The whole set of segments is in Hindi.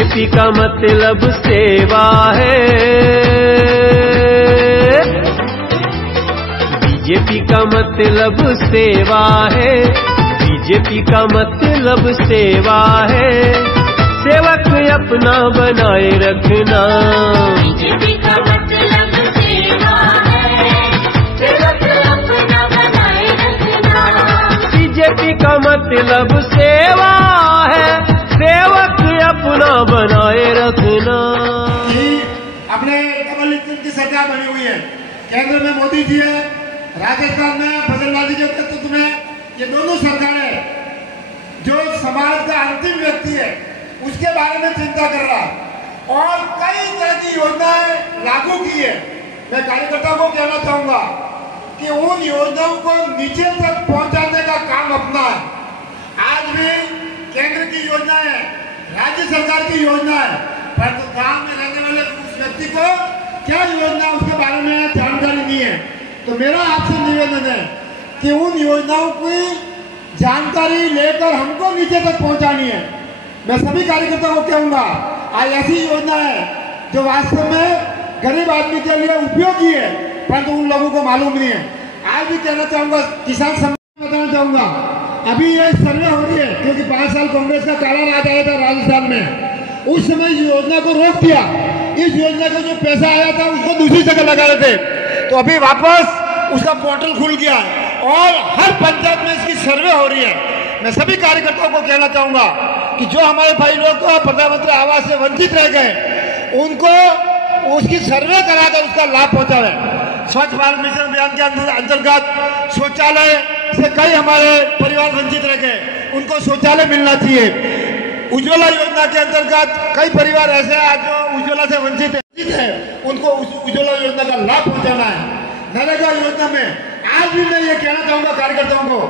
बीजेपी का मतलब सेवा है, बीजेपी का मतलब सेवा है, बीजेपी का मतलब सेवा है। सेवक अपना बनाए रखना, बीजेपी का मतलब सेवा है, सेवक अपना बनाए रखना। बीजेपी का मतलब सेवा है, सेवक अपना बनाए रखना। अपने कमल की सरकार बनी हुई है, केंद्र में मोदी जी है, राजस्थान में फजल जी के नेतृत्व में ये दोनों सरकारें, जो समाज का अंतिम व्यक्ति है उसके बारे में चिंता कर रहा है और कई तरह की योजनाएं लागू की है। मैं कार्यकर्ताओं को कहना चाहूंगा कि उन योजनाओं को नीचे तक पहुंचाने का काम अपना है। आज भी केंद्र की योजनाएं, राज्य सरकार की योजनाएं, पर तो गांव में रहने वाले उस व्यक्ति को क्या योजना उसके बारे में जानकारी नहीं है। तो मेरा आपसे निवेदन है कि उन योजनाओं की जानकारी लेकर हमको नीचे तक पहुंचानी है। मैं सभी कार्यकर्ताओं को कहूंगा, आज ऐसी योजना है जो वास्तव में गरीब आदमी के लिए उपयोगी है, परंतु उन लोगों को मालूम नहीं है। आज भी कहना चाहूंगा, किसान सम्मान बताना चाहूंगा, अभी ये सर्वे हो रही है क्योंकि 5 साल कांग्रेस का काला राज आया था राजस्थान में। उस समय इस योजना को रोक दिया, इस योजना का जो पैसा आया था उसको दूसरी जगह लगा रहे थे। तो अभी वापस उसका पोर्टल खुल गया और हर पंचायत में इसकी सर्वे हो रही है। मैं सभी कार्यकर्ताओं को कहना चाहूंगा कि जो हमारे भाई लोग प्रधानमंत्री आवास से वंचित रह गए उनको उसकी सर्वे कराकर उसका लाभ पहुंचावे। स्वच्छ भारत मिशन अभियान के अंतर्गत शौचालय से कई हमारे परिवार वंचित रह गए, उनको शौचालय मिलना चाहिए। उज्ज्वला योजना के अंतर्गत कई परिवार ऐसे हैं जो उज्ज्वला से वंचित है, उनको उज्ज्वला योजना का लाभ पहुंचाना है। नरेगा योजना में आज भी मैं ये कहना चाहूंगा कार्यकर्ताओं को,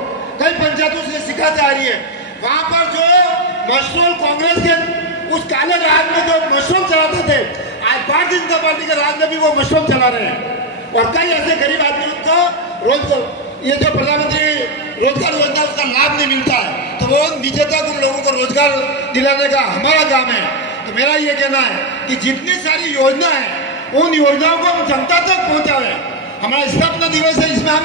कई पंचायतों से शिकायत आ रही है, वहां पर जो मशरूम कांग्रेस के उस काले राज में जो मशरूम चलाते थे, आज भारतीय जनता पार्टी के राज में भी वो मशरूम चला रहे हैं। और कई ऐसे गरीब आदमियों को रोजगार, ये जो प्रधानमंत्री रोजगार योजना उसका लाभ नहीं मिलता है, तो वो नीचे तक उन लोगों को रोजगार दिलाने का हमारा काम है। तो मेरा ये कहना है कि जितनी सारी योजना है उन योजनाओं को हम जनता तक पहुंचावे। हमारा स्थापना दिवस है, इसमें हम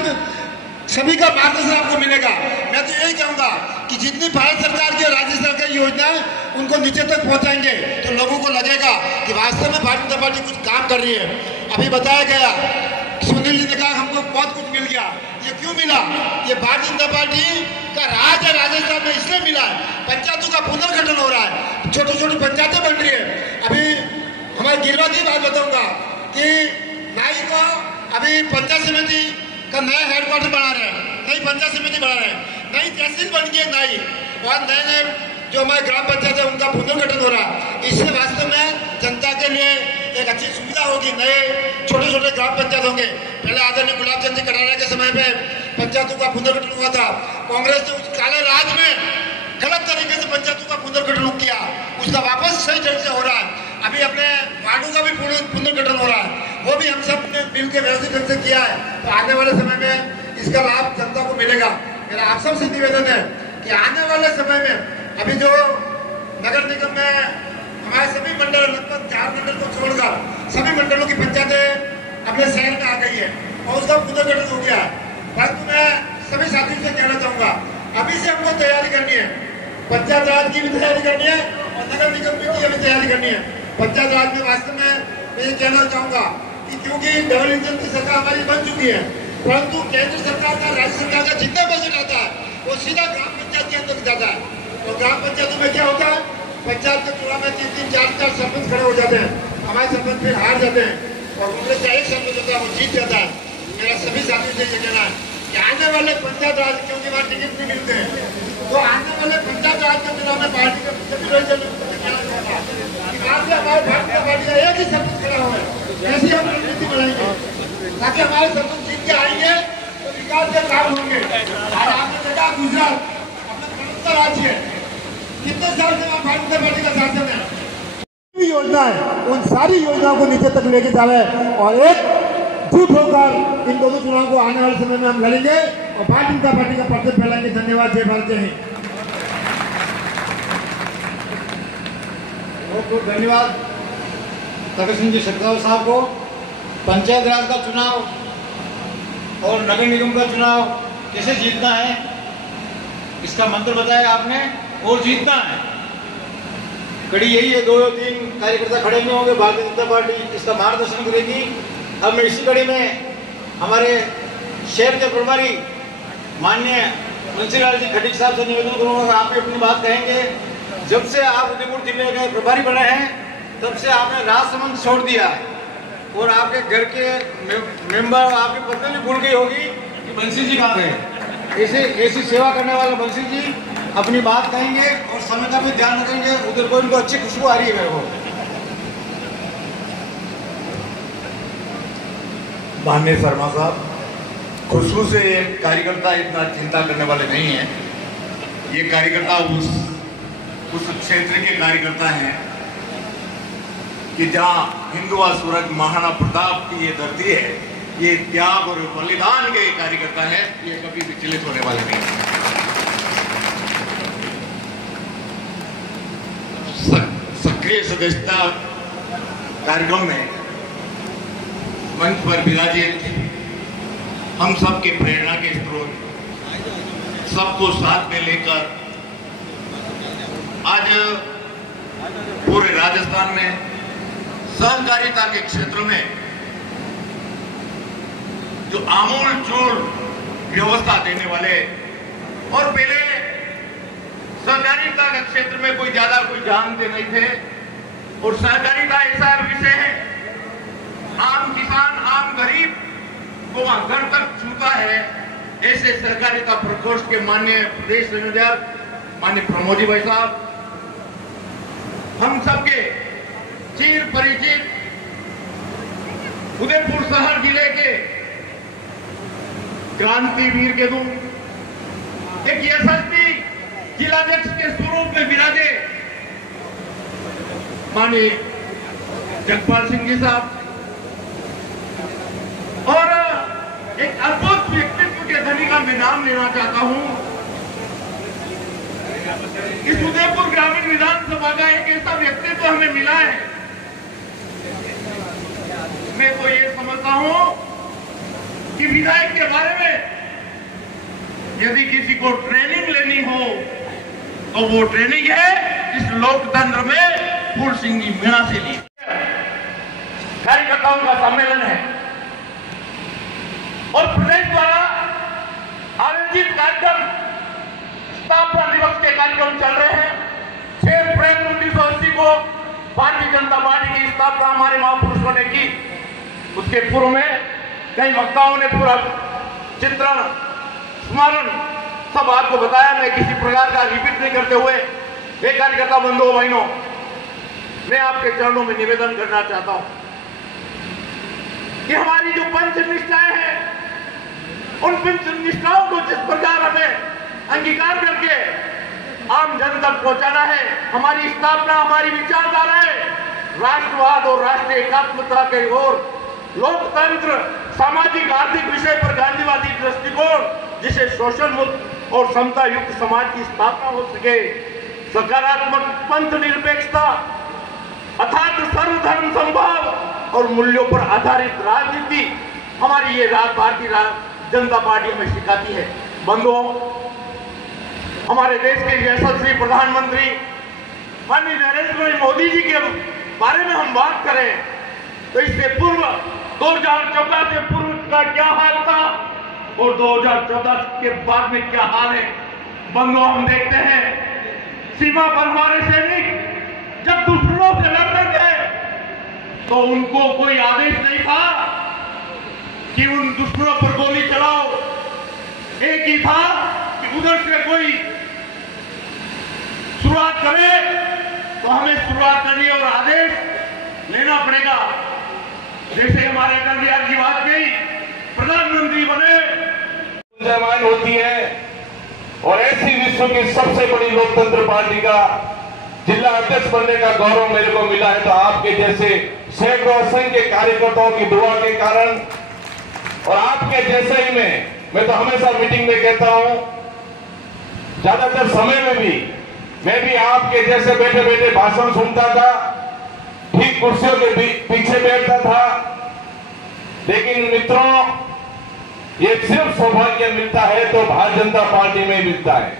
सभी का मार्गदर्शन आपको मिलेगा। मैं तो यही कहूंगा कि जितनी भारत सरकार की और राज्य सरकार की योजनाएं उनको नीचे तक पहुंचाएंगे तो लोगों को लगेगा कि वास्तव में भारतीय जनता पार्टी कुछ काम कर रही है। अभी बताया गया, सुनील जी ने कहा हमको बहुत कुछ मिल गया। ये क्यों मिला? ये भारतीय जनता पार्टी का राज है राजस्थान में, इसलिए मिला है। पंचायतों का पुनर्गठन हो रहा है, छोटी छोटी पंचायतें बन रही है। अभी हमारे गिरवा की बात बताऊंगा कि नाई को अभी पंचायत समिति का नया हेडक्वार्टर बना रहे हैं, नई पंचायत समिति बना रहे हैं, नई तहसील बन गई है नई, और नए नए जो हमारे ग्राम पंचायत है उनका पुनर्गठन हो रहा है। इससे वास्तव में जनता के लिए एक अच्छी सुविधा होगी। नए छोटे छोटे ग्राम पंचायत होंगे। पहले आदरणीय गुलाब चंद जी कटारिया के समय पे पंचायतों का पुनर्गठन हुआ था। कांग्रेस ने उस काले राज में गलत तरीके से पंचायतों का पुनर्गठन किया, उसका वापस सही ढंग से हो रहा है। अभी अपने वार्डों का भी पुनर्गठन हो रहा है, वो भी हम सब ने मिलकर व्यवस्थित ढंग से किया है। तो आने वाले समय में इसका लाभ जनता को मिलेगा। मेरा आप सबसे निवेदन है कि आने वाले समय में अभी जो नगर निगम में हमारे सभी मंडल, लगभग 4 मंडल को छोड़कर सभी मंडलों की पंचायतें अपने शहर में आ गई है और उसका पुनर्गठन हो गया है। परंतु मैं सभी साथियों से कहना चाहूंगा, अभी से हमको तैयारी करनी है। पंचायत राज की भी तैयारी करनी है और नगर निगम की भी तैयारी करनी है। पंचायत राज में वास्तव में मैं ये कहना चाहूंगा कि क्योंकि डबल इंजन की सरकार हमारी बन चुकी है, परंतु केंद्र सरकार का, राज्य सरकार का जितना बजट आता है वो सीधा ग्राम पंचायत के अंदर जाता है। और ग्राम पंचायतों में क्या होता है, पंचायत के चुनाव में 3-3, 4-4 सरपंच खड़े हो जाते हैं। हमारे सरपंच फिर हार जाते हैं और कांग्रेस का एक सरपंच होता है वो जीत जाता है। मेरा सभी साथियों से ये कहना है कि आने वाले पंचायत राज, क्योंकि वहाँ टिकट नहीं मिलते हैं, तो आने वाले पंचायत राज के चुनाव में पार्टी के सभी लोग हमारे भारतीय पार्टी का एक ही सरपंच खड़ा हुआ है। ऐसी हम रणनीति बनाएंगे ताकि हमारे सरपंच जीत के आएंगे तो विकास के काम होंगे। और आपने देखा गुजरात अपना प्रमुख राज्य है, कितने साल से वहाँ भारतीय जनता पार्टी का शासन है। योजना है उन सारी योजनाओं को नीचे तक लेके जावे और एक जुट होकर इन दोनों चुनाव को आने वाले समय में हम लड़ेंगे और भारतीय जनता पार्टी का परचम फैलाएंगे। धन्यवाद। जय भारत, जय हिंद। बहुत बहुत धन्यवाद तगत सिंह जी शेखावत साहब को। पंचायत राज का चुनाव और नगर निगम का चुनाव कैसे जीतना है इसका मंत्र बताया आपने, और जीतना है। कड़ी यही है, 2-3 कार्यकर्ता खड़े में होंगे, भारतीय जनता पार्टी इसका मार्गदर्शन करेगी। अब मैं इसी कड़ी में हमारे शहर के प्रभारी माननीय बंसीलाल जी खटीक साहब से निवेदन करूंगा, आप भी अपनी बात कहेंगे। जब से आप उदयपुर जिले के प्रभारी बने हैं तब से आपने राजसमंद छोड़ दिया और आपके घर के मेंबर आपकी पत्नी भी भूल गई होगी कि बंसी जी कहाँ गए। ऐसी सेवा करने वाले बंसी जी अपनी बात कहेंगे और समय का भी ध्यान रखेंगे। उधर को इनको अच्छी खुशबू आ रही है मेरे को। माननीय शर्मा साहब, खुशबू से कार्यकर्ता इतना चिंता करने वाले नहीं है। ये कार्यकर्ता उस क्षेत्र के कार्यकर्ता हैं कि जहां हिंदुआ सूरज महाराणा प्रताप की ये धरती है, ये त्याग और बलिदान के कार्यकर्ता है, ये कभी विचलित होने वाले नहीं है। सक्रिय सदस्यता कार्यक्रम में मंच पर विराजित हम सबके प्रेरणा के स्रोत, सबको साथ में लेकर आज पूरे राजस्थान में सहकारिता के क्षेत्र में जो आमूल चूल व्यवस्था देने वाले, और पहले सहकारिता के क्षेत्र में कोई ज्यादा कोई जानते नहीं थे, और सहकारिता ऐसा विषय है आम किसान आम गरीब को वहां घर तक छूता है। ऐसे सहकारिता प्रकोष्ठ के माननीय प्रदेश संयोजक माननीय प्रमोद जी भाई साहब, हम सबके चिर परिचित उदयपुर शहर जिले के क्रांतिवीर के दूत, एक यशस्वी जिलाध्यक्ष के स्वरूप में विराजे माननीय जगपाल सिंह जी साहब, और एक अद्भुत व्यक्तित्व के धनी का मैं नाम लेना चाहता हूं। इस उदयपुर ग्रामीण विधानसभा का एक ऐसा व्यक्तित्व हमें मिला है, मैं तो ये समझता हूं कि विधायक के बारे में यदि किसी को ट्रेनिंग लेनी हो तो वो ट्रेनिंग है इस लोकतंत्र में फूल सिंह जी मीणा से ली। कार्यकर्ताओं का सम्मेलन है और प्रदेश द्वारा आयोजित कार्यक्रम स्थापना दिवस के कार्यक्रम चल रहे हैं। 6 अप्रैल 1980 को भारतीय जनता पार्टी की स्थापना हमारे महापुरुषों ने की। उसके पूर्व में कई वक्ताओं ने पूरा चित्रण स्मरण सब आपको बताया। मैं किसी प्रकार का रिपीट नहीं करते हुए वे कार्यकर्ता बंधुओं बहनों, मैं आपके चरणों में निवेदन करना चाहता हूं कि हमारी जो पंच निष्ठाएं हैं, उन पंच निष्ठाओं को जिस प्रकार हमें अंगीकार करके आम जन तक पहुंचाना है। हमारी स्थापना, हमारी विचारधारा है राष्ट्रवाद और राष्ट्रीय एकात्मता के ओर, लोकतंत्र, सामाजिक आर्थिक विषय पर गांधीवादी दृष्टिकोण, जिसे शोषण मुक्त और समता युक्त समाज की स्थापना हो सके, सकारात्मक पंथ निरपेक्षता अर्थात सर्वधर्म समभाव और मूल्यों पर आधारित राजनीति हमारी ये भारतीय जनता पार्टी हमें सिखाती है। बंधुओं, हमारे देश के यशस्वी प्रधानमंत्री माननीय नरेंद्र भाई मोदी जी के बारे में हम बात करें तो इससे पूर्व 2014 से पूर्व का क्या हाल था और 2014 के बाद में क्या हाल है। बंधुओं, हम देखते हैं सीमा पर हमारे सैनिक जब दुश्मनों से लड़ रहे थे तो उनको कोई आदेश नहीं था कि उन दुश्मनों पर गोली चलाओ। एक ही था कि उधर से कोई शुरुआत करे तो हमें शुरुआत करनी और आदेश लेना पड़ेगा। जैसे हमारे अटल बिहारी वाजपेयी प्रधानमंत्री बने, जयमान होती है और ऐसी विश्व की सबसे बड़ी लोकतंत्र पार्टी का जिला अध्यक्ष बनने का गौरव मेरे को मिला है। तो आपके जैसे सैकड़ों असंख्य कार्यकर्ताओं की दुआ के कारण और आपके जैसे ही मैं तो हमेशा मीटिंग में कहता हूं, ज्यादातर समय में भी मैं भी आपके जैसे बैठे बैठे भाषण सुनता था, ठीक कुर्सियों के पीछे बैठता था। लेकिन मित्रों, ये सिर्फ सौभाग्य मिलता है तो भारतीय जनता पार्टी में मिलता है।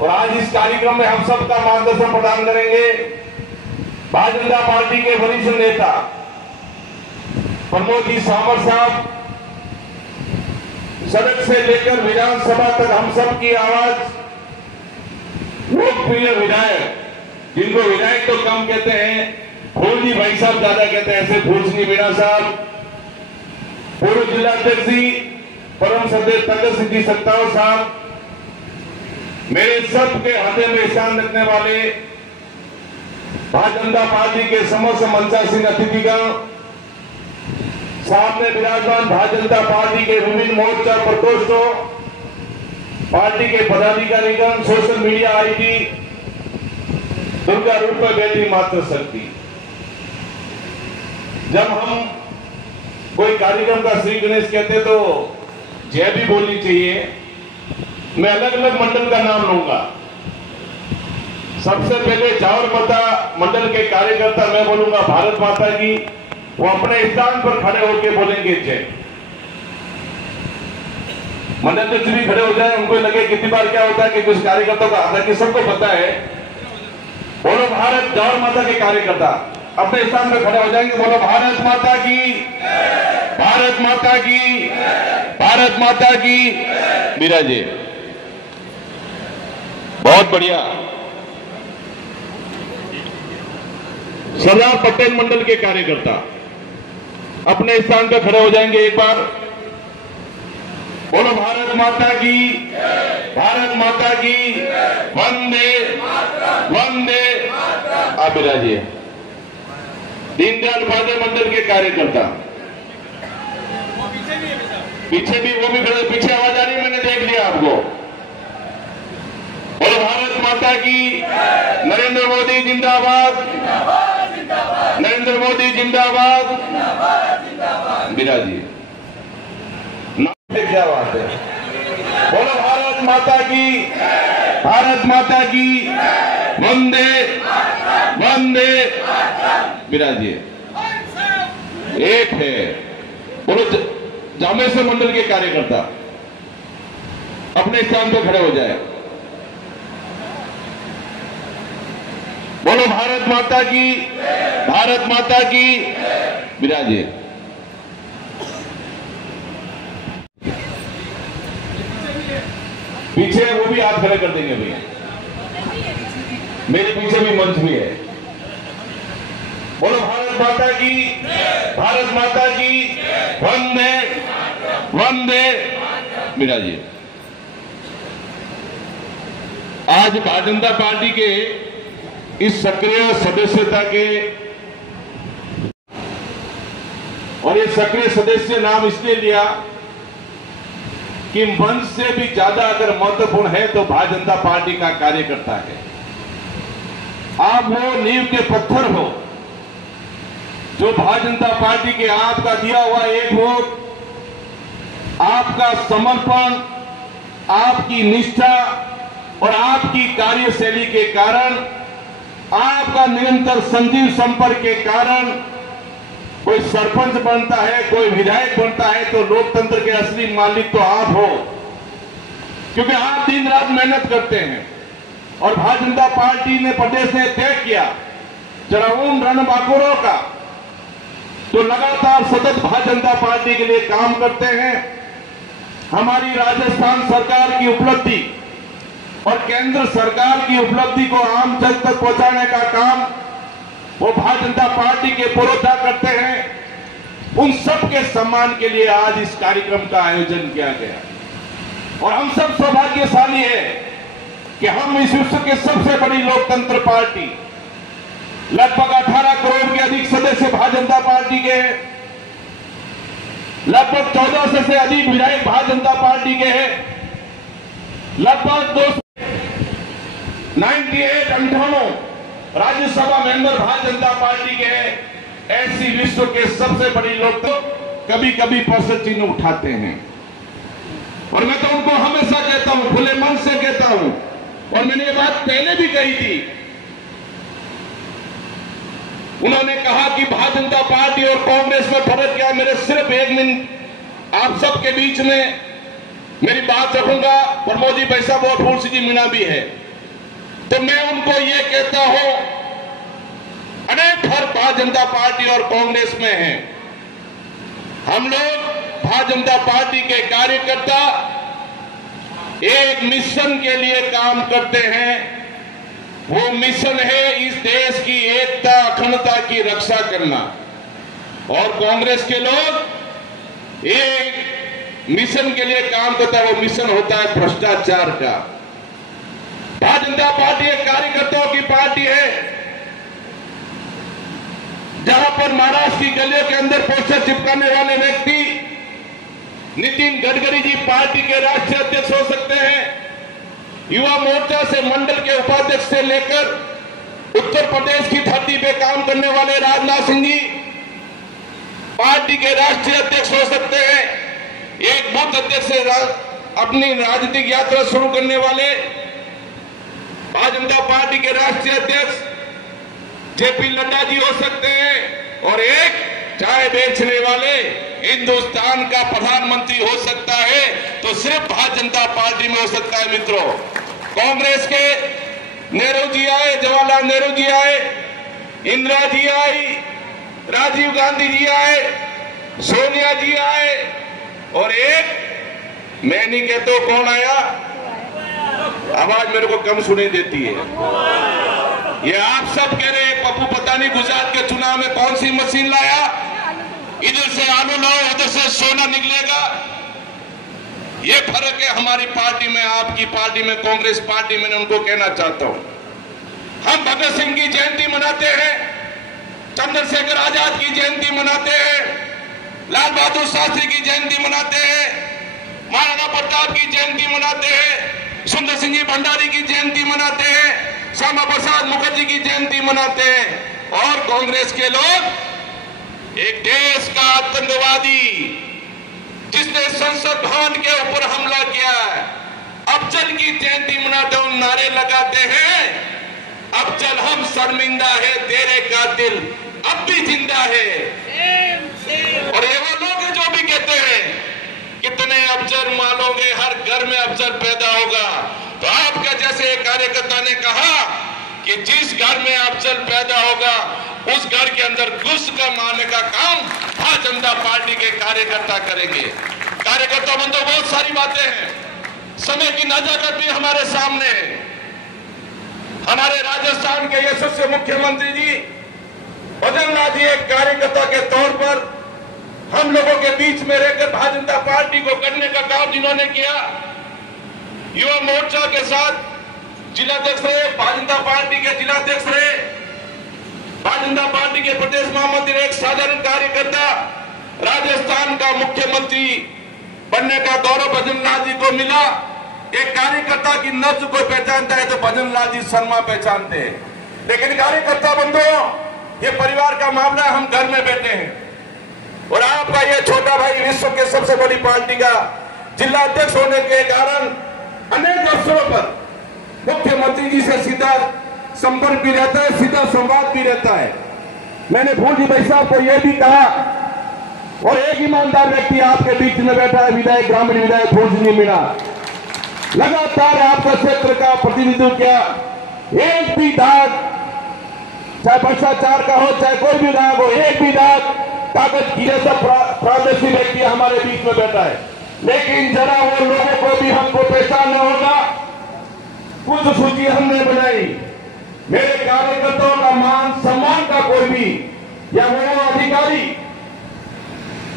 और आज इस कार्यक्रम में हम सबका मार्गदर्शन प्रदान करेंगे भारतीय जनता पार्टी के वरिष्ठ नेता प्रमोद जी सामर साहब। सड़क से लेकर विधानसभा तक हम सब की आवाज, लोकप्रिय विधायक, जिनको विधायक तो कम कहते हैं, फूलजी भाई साहब ज्यादा कहते हैं, ऐसे फूलजी मीणा साहब, पूर्व जिलाध्यक्ष जी परम श्रद्धेय तंगत सिंह जी सत्ताव साहब, मेरे सबके हृदय में स्थान रखने वाले भारतीय जनता पार्टी के समस्त मंचा सिंह अतिथिगण, सामने विराजमान भारतीय जनता पार्टी के विभिन्न मोर्चा प्रकोष्ठों, पार्टी के पदाधिकारीगण, सोशल मीडिया आईडी, दुर्गा रूप में बैठी मात्र शक्ति। जब हम कोई कार्यक्रम का श्री गणेश कहते तो जय भी बोलनी चाहिए। मैं अलग अलग मंडल का नाम लूंगा। सबसे पहले जावर माता मंडल के कार्यकर्ता मैं बोलूंगा भारत माता की, वो अपने स्थान पर खड़े होकर बोलेंगे जय। मंडल अध्यक्ष भी खड़े हो जाए, उनको लगे कितनी बार क्या होता है कि कुछ कार्यकर्ताओं का, हालांकि सबको पता है, बोलो भारत, जावर माता के कार्यकर्ता अपने स्थान पर खड़े हो जाएंगे, बोलो भारत माता की, भारत माता की, भारत माता की। विराजे, बहुत बढ़िया। सरदार पटेल मंडल के कार्यकर्ता अपने स्थान पर खड़े हो जाएंगे एक बार, बोलो भारत माता की, भारत माता की, वंदे वंदे। आप विराजिए। दीनदयाल उपाध्याय मंडल के कार्यकर्ता पीछे भी, वो भी खड़े, पीछे आवाज आ रही है, मैंने देख लिया आपको। बोलो भारत माता की, नरेंद्र मोदी जिंदाबाद, नरेंद्र मोदी जिंदाबाद। विराजिए। क्या बात है। बोलो भारत माता की, भारत माता की, वंदे वंदे। विराजिए। एक है, बोलो जामेश्वर मंडल के कार्यकर्ता अपने स्थान पर खड़े हो जाए, बोलो भारत माता की, भारत माता की। विराजिए। पीछे वो भी हाथ खड़े कर देंगे भैया, मेरे पीछे भी मंच भी है। बोलो भारत माता की, भारत माता की, वंदे वंदे। विराजिए। आज भारतीय जनता पार्टी के इस सक्रिय सदस्यता के, और ये सक्रिय सदस्य नाम इसलिए लिया कि मंच से भी ज्यादा अगर महत्वपूर्ण है तो भारतीय जनता पार्टी का कार्यकर्ता है। आप वो नींव के पत्थर हो जो भारतीय जनता पार्टी के आपका दिया हुआ एक वोट, आपका समर्पण, आपकी निष्ठा और आपकी कार्यशैली के कारण, आपका निरंतर संजीव संपर्क के कारण कोई सरपंच बनता है, कोई विधायक बनता है तो लोकतंत्र के असली मालिक तो आप हो, क्योंकि आप दिन रात मेहनत करते हैं। और भारतीय जनता पार्टी ने प्रदेश ने तय किया चढ़ाऊं रणबांकुरों का, तो लगातार सतत भारतीय जनता पार्टी के लिए काम करते हैं। हमारी राजस्थान सरकार की उपलब्धि और केंद्र सरकार की उपलब्धि को आम जन तक पहुंचाने का काम वो भारतीय जनता पार्टी के पुरोधा करते हैं। उन सब के सम्मान के लिए आज इस कार्यक्रम का आयोजन किया गया और हम सब सौभाग्यशाली है कि हम इस विश्व के सबसे बड़ी लोकतंत्र पार्टी, लगभग 18 करोड़ के अधिक सदस्य भारतीय जनता पार्टी के हैं, लगभग 1400 से अधिक विधायक भारतीय जनता पार्टी के हैं, लगभग 98 राज्यसभा मेंबर भारतीय जनता पार्टी के हैं। ऐसी विश्व के सबसे बड़ी लोकतंत्र कभी कभी प्रश्न चिन्ह उठाते हैं और मैं तो उनको हमेशा कहता हूं, खुले मन से कहता हूं और मैंने ये बात पहले भी कही थी। उन्होंने कहा कि भारतीय जनता पार्टी और कांग्रेस में फर्क क्या है। मेरे सिर्फ 1 मिनट आप सबके बीच में मेरी बात रखूंगा। प्रमोद जी भाई साहब और तुलसी जी मीणा भी है, तो मैं उनको ये कहता हूं, अनेक फर्क भारतीय जनता पार्टी और कांग्रेस में है। हम लोग भारतीय जनता पार्टी के कार्यकर्ता एक मिशन के लिए काम करते हैं। वो मिशन है इस देश की एकता अखंडता की रक्षा करना, और कांग्रेस के लोग एक मिशन के लिए काम करता है। वो मिशन होता है भ्रष्टाचार का। भारतीय जनता पार्टी एक कार्यकर्ताओं की पार्टी है। जहां पर महाराष्ट्र की गलियों के अंदर पोस्टर चिपकाने वाले व्यक्ति नितिन गडकरी जी पार्टी के राष्ट्रीय अध्यक्ष हो सकते हैं। युवा मोर्चा से मंडल के उपाध्यक्ष से लेकर उत्तर प्रदेश की धरती पे काम करने वाले राजनाथ सिंह जी पार्टी के राष्ट्रीय अध्यक्ष हो सकते हैं। एक बूथ अध्यक्ष से अपनी राजनीतिक यात्रा शुरू करने वाले भारतीय जनता पार्टी के राष्ट्रीय अध्यक्ष जेपी नड्डा जी हो सकते हैं, और एक चाय बेचने वाले हिंदुस्तान का प्रधानमंत्री हो सकता है, तो सिर्फ भारतीय जनता पार्टी में हो सकता है। मित्रों, कांग्रेस के नेहरू जी आए, जवाहरलाल नेहरू जी आए, इंदिरा जी आई, राजीव गांधी जी आए, सोनिया जी आए, और एक मैं नहीं कहता कौन आया, आवाज मेरे को कम सुनाई देती है। ये आप सब कह रहे हैं पप्पू पता नहीं गुजरात के चुनाव में कौन सी मशीन लाया, इधर से आलू लाओ उधर से सोना निकलेगा। ये फर्क है हमारी पार्टी में, आपकी पार्टी में, कांग्रेस पार्टी में। उनको कहना चाहता हूं, हम भगत सिंह की जयंती मनाते हैं, चंद्रशेखर आजाद की जयंती मनाते हैं, लाल बहादुर शास्त्री की जयंती मनाते हैं, महाराणा प्रताप की जयंती मनाते हैं, सुंदर सिंह जी भंडारी की जयंती मनाते हैं, श्यामा प्रसाद मुखर्जी की जयंती मनाते हैं। और कांग्रेस के लोग एक देश का आतंकवादी जिसने संसद भवन के ऊपर हमला किया है, अफजल की जयंती मनाते हुए नारे लगाते हैं, अफजल हम शर्मिंदा है, तेरे कातिल अब भी जिंदा है। और ये वो लोग हैं जो भी कहते हैं कितने अफजल मानोगे, हर घर में अफजल पैदा होगा। तो आपका जैसे एक कार्यकर्ता ने कहा कि जिस घर में अफजल पैदा होगा उस घर के अंदर घुस कर मारने का काम भारतीय जनता पार्टी के कार्यकर्ता करेंगे। कार्यकर्ता बंधु, बहुत सारी बातें हैं, समय की नजाकत भी हमारे सामने है। हमारे राजस्थान के यशस्वी मुख्यमंत्री जी बजरंगनाथ जी एक कार्यकर्ता के तौर पर हम लोगों के बीच में रहकर भारतीय जनता पार्टी को करने का काम जिन्होंने किया, युवा मोर्चा के साथ जिलाध्यक्ष रहे, भारतीय जनता पार्टी के जिलाध्यक्ष रहे, भारतीय जनता पार्टी के प्रदेश महामंत्री, एक साधारण कार्यकर्ता, राजस्थान का मुख्यमंत्री बनने का गौरव बजरंगनाथ जी को मिला। एक कार्यकर्ता की नब्ज को पहचानता है तो बजरंगनाथ जी शर्मा पहचानते हैं। लेकिन कार्यकर्ता बंधुओं, ये परिवार का मामला, हम घर में बैठे हैं और आपका ये छोटा भाई विश्व के सबसे बड़ी पार्टी का जिला अध्यक्ष होने के कारण अनेक अवसरों पर मुख्यमंत्री जी से सीधा संपर्क भी रहता है, सीधा संवाद भी रहता है। मैंने फूल जी भाई साहब को यह भी कहा, और एक ईमानदार व्यक्ति आपके बीच में बैठा है, विधायक ग्रामीण विधायक फूल जी मीणा, लगातार आपका क्षेत्र का प्रतिनिधित्व किया। एक भी दाग, चाहे भ्रष्टाचार का हो चाहे कोई भी दाग हो, एक भी दाग कागज की जैसा प्रादेशिक व्यक्ति हमारे बीच में बैठा है। लेकिन जरा वो लोगों को भी हमको पहचानना होगा। कुछ सूची हमने बनाई, मेरे कार्यकर्ताओं का मान सम्मान का कोई भी या वो अधिकारी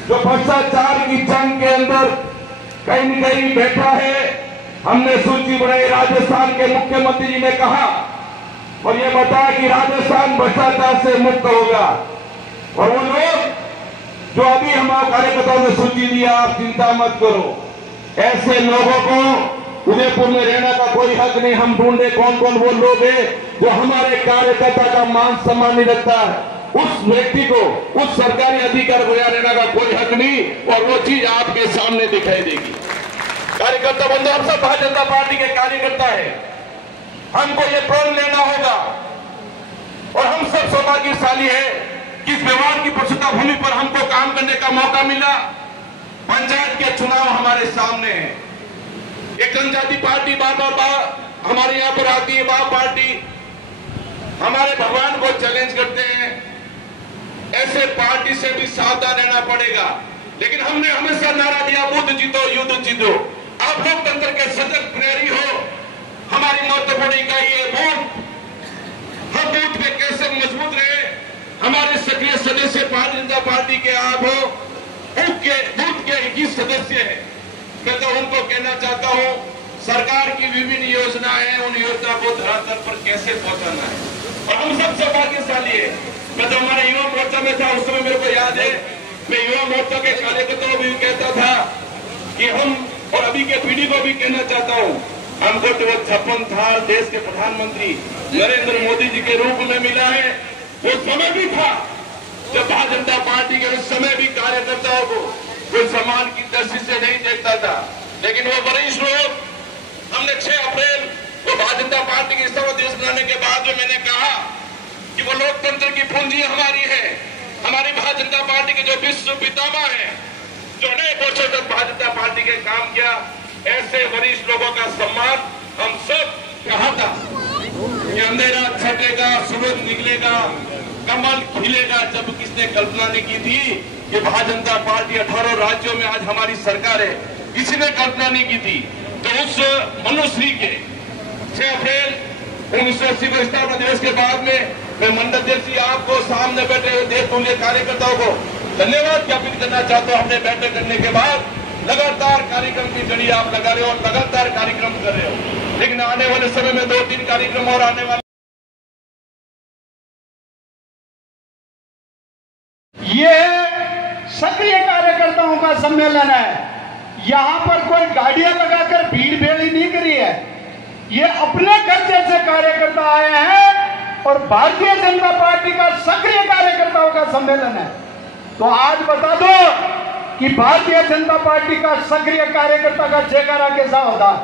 जो भ्रष्टाचार की जंग के अंदर कहीं न कहीं बैठा है, हमने सूची बनाई। राजस्थान के मुख्यमंत्री जी ने कहा और ये बताया कि राजस्थान भ्रष्टाचार से मुक्त होगा, और वो लोग जो अभी हमारे कार्यकर्ताओं ने सूची दिया, आप चिंता मत करो, ऐसे लोगों को उदयपुर में रहने का कोई हक नहीं। हम ढूंढे कौन कौन वो लोग हैं जो हमारे कार्यकर्ता का मान सम्मान नहीं रखता है, उस व्यक्ति को, उस सरकारी अधिकारी को यहाँ रहने का कोई हक नहीं, और वो चीज आपके सामने दिखाई देगी। कार्यकर्ता बंधु, हम सब भारतीय जनता पार्टी के कार्यकर्ता है। हमको ये प्रण लेना होगा और हम सब सौभाग्यशाली है कि इस व्यवहार की प्रस्तुता भूमि पर हमको काम करने का मौका मिला। पंचायत के चुनाव हमारे सामने है। एक जनजाति पार्टी बार हमारे यहां पर आती है, वह पार्टी हमारे भगवान को चैलेंज करते हैं। ऐसे पार्टी से भी सावधान रहना पड़ेगा। लेकिन हमने हमेशा नारा दिया, बुद्ध जीतो युद्ध जीतो। आप लोकतंत्र के सजग प्रहरी हो। हमारी महत्वपूर्ण इकाई है बूथ। हम बूथ में कैसे मजबूत रहे। हमारे सक्रिय सदस्य भारतीय जनता पार्टी के आप हो। बूथ के 21 सदस्य हैं। मैं तो उनको कहना चाहता हूं, सरकार की विभिन्न योजनाएं हैं, उन योजना को धरातल पर कैसे पहुंचाना है। और हम सब सौभाग्यशाली है। मैं तो हमारे युवा मोर्चा में था, उस समय मेरे को याद है, मैं युवा मोर्चा के कार्यकर्ताओं को भी कहता था कि हम, और अभी के पीढ़ी को भी कहना चाहता हूं, हमको तो 56 साल देश के प्रधानमंत्री नरेंद्र मोदी जी के रूप में मिला है। वो समय भी था जब भारतीय जनता पार्टी के उस समय भी कार्यकर्ताओं को कोई सम्मान की दृष्टि से नहीं देखता था। लेकिन वो वरिष्ठ लोग, हमने 6 अप्रैल को भारतीय जनता पार्टी की शपथ दिवस मनाने के बाद में मैंने कहा कि वो लोकतंत्र की पूंजी हमारी है। हमारी भारतीय जनता पार्टी के जो विश्व पितामह है, जो अनेक वर्षों तक भारतीय जनता पार्टी के काम किया, ऐसे वरिष्ठ लोगों का सम्मान हम सब कहा था कि अंधेरा छटेगा, सूरज निकलेगा, कमल खिलेगा। जब किसने कल्पना नहीं की थी कि भारतीय जनता पार्टी 18 राज्यों में आज हमारी सरकार है, किसी ने कल्पना नहीं की थी। तो उस मनुश्री के 6 अप्रैल 1980 को स्थापना दिवस के बाद में मैं मंडल अध्यक्ष आपको सामने बैठे हुए देशतुल्य कार्यकर्ताओं को धन्यवाद ज्ञापित करना चाहता हूं। हमने बैठक करने के बाद लगातार कार्यक्रम की जड़ी आप लगा रहे हो और लगातार कार्यक्रम कर रहे हो। लेकिन आने वाले समय में 2-3 कार्यक्रम और आने वाले, ये सक्रिय कार्यकर्ताओं का सम्मेलन है। यहां पर कोई गाड़ियां लगाकर भीड़ भेड़ी नहीं करी है। ये अपने खर्चे से कार्यकर्ता आए हैं और भारतीय जनता पार्टी का सक्रिय कार्यकर्ताओं का सम्मेलन है। तो आज बता दो कि भारतीय जनता पार्टी का सक्रिय कार्यकर्ता का जयकारा कैसा होता है।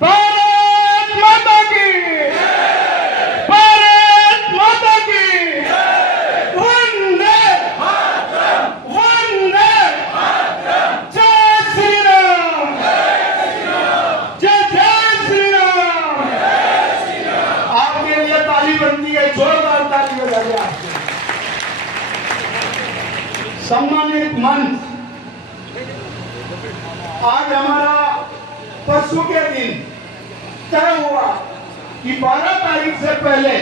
भारत माता की, भारत माता की, वंदे वंदे, जय श्री राम, जय जय श्री राम। आपके लिए ताली बनती है, जोरदार ताली बजाइए आपके। सम्मानित मंच, आज हमारा परसों के दिन तय हुआ कि 12 तारीख से पहले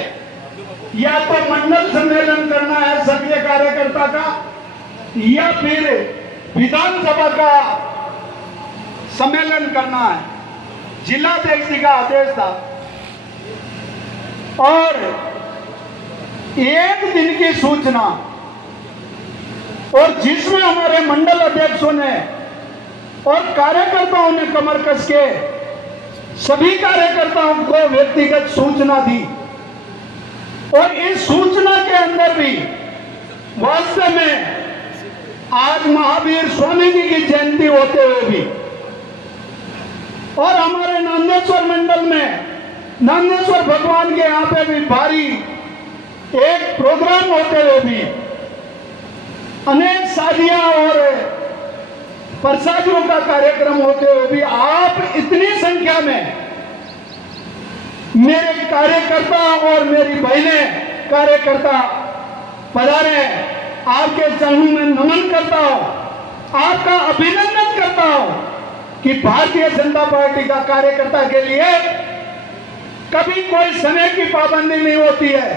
या तो मंडल सम्मेलन करना है सक्रिय कार्यकर्ता का, या फिर विधानसभा का सम्मेलन करना है। जिलाध्यक्ष जी का आदेश था और 1 दिन की सूचना, और जिसमें हमारे मंडल अध्यक्षों ने और कार्यकर्ताओं ने कमर कस के सभी कार्यकर्ताओं को व्यक्तिगत सूचना दी। और इस सूचना के अंदर भी वास्तव में आज महावीर स्वामी जी की जयंती होते हुए भी और हमारे नांदेश्वर मंडल में नांदेश्वर भगवान के यहाँ पे भी भारी एक प्रोग्राम होते हुए भी, अनेक शादियां और प्रसादियों का कार्यक्रम होते हुए भी आप इतनी संख्या में मेरे कार्यकर्ता और मेरी बहनें कार्यकर्ता पधारे। आपके चरणों में नमन करता हूं, आपका अभिनंदन करता हूं कि भारतीय जनता पार्टी का कार्यकर्ता के लिए कभी कोई समय की पाबंदी नहीं होती है।